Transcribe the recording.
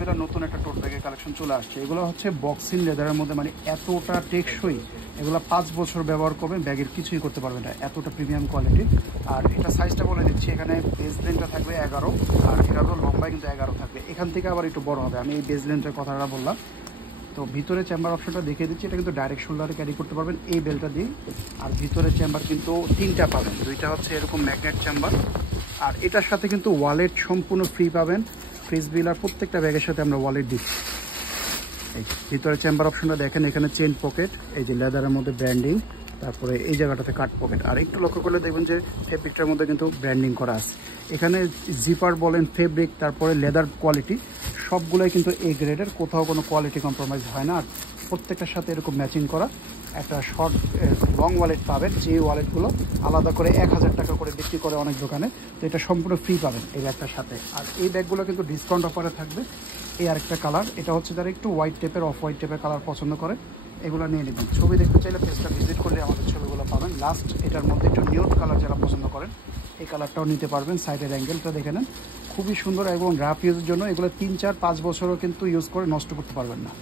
বেলার নতুন একটা টোট ব্যাগের কালেকশন চলে আসছে। এগুলো হচ্ছে বক্সিং লেদারের মধ্যে, মানে এতটা টেকসই, এগুলো 5 বছর ব্যবহার করবেন, ব্যাগের কিছুই করতে পারবেন না, এতটা প্রিমিয়াম কোয়ালিটি। আর এটা সাইজটা বলে দিচ্ছি, এখানে বেস লেন্থটা থাকবে 11, আর এটা তো লম্বায় কিন্তু 11 থাকবে, এখান থেকে আবার একটু বড় হবে। আমি এই বেস লেন্থের কথাটা বললাম। তো ভিতরে চেম্বার অপশনটা দেখিয়ে দিচ্ছি, এটা কিন্তু ডাইরেক্ট শোল্ডারে ক্যারি করতে পারবেন এই বেলটা দিয়ে। আর ভিতরে চেম্বার কিন্তু 3টা পাবেন, 2টা হচ্ছে এরকম ম্যাগনেট চেম্বার, আর এটার সাথে কিন্তু ওয়ালেট সম্পূর্ণ ফ্রি পাবেন। ফ্রিজ বিলার প্রত্যেকটা ব্যাগের সাথে আমরা ওয়ালেট দিচ্ছি। এই ভিতরে চেম্বার অপশনটা দেখেন, এখানে চেন পকেট, এই যে লেদারের মধ্যে ব্র্যান্ডিং, তারপরে এই জায়গাটাতে কাট পকেট। আর একটু লক্ষ্য করলে দেখবেন যে ফেব্রিকটার মধ্যে কিন্তু ব্র্যান্ডিং করা আছে। এখানে জিপার বলেন, ফেব্রিক, তারপরে লেদার কোয়ালিটি সবগুলোই কিন্তু এই গ্রেডের, কোথাও কোনো কোয়ালিটি কম্প্রোমাইজ হয় না। আর প্রত্যেকটার সাথে এরকম ম্যাচিং করা একটা শর্ট লং ওয়ালেট পাবেন, যে ওয়ালেটগুলো আলাদা করে 1000 টাকা করে বিক্রি করে অনেক দোকানে, তো এটা সম্পূর্ণ ফ্রি পাবেন এই ব্যাগটার সাথে। আর এই ব্যাগগুলো কিন্তু ডিসকাউন্ট অফারে থাকবে। এই আরেকটা কালার, এটা হচ্ছে যারা একটু হোয়াইট টাইপের, অফ হোয়াইট টাইপের কালার পছন্দ করে, এগুলো নিয়ে নেবেন। ছবি দেখতে চাইলে পেজটা ভিজিট করলে আমাদের ছবিগুলো পাবেন। লাস্ট এটার মধ্যে একটু নিউড কালার যারা পছন্দ করেন, এই কালারটাও নিতে পারবেন। সাইডের অ্যাঙ্গেলটা দেখে নেন, খুবই সুন্দর এবং রাফ ইউজের জন্য। এগুলো 3, 4, 5 বছরও কিন্তু ইউজ করে নষ্ট করতে পারবেন না।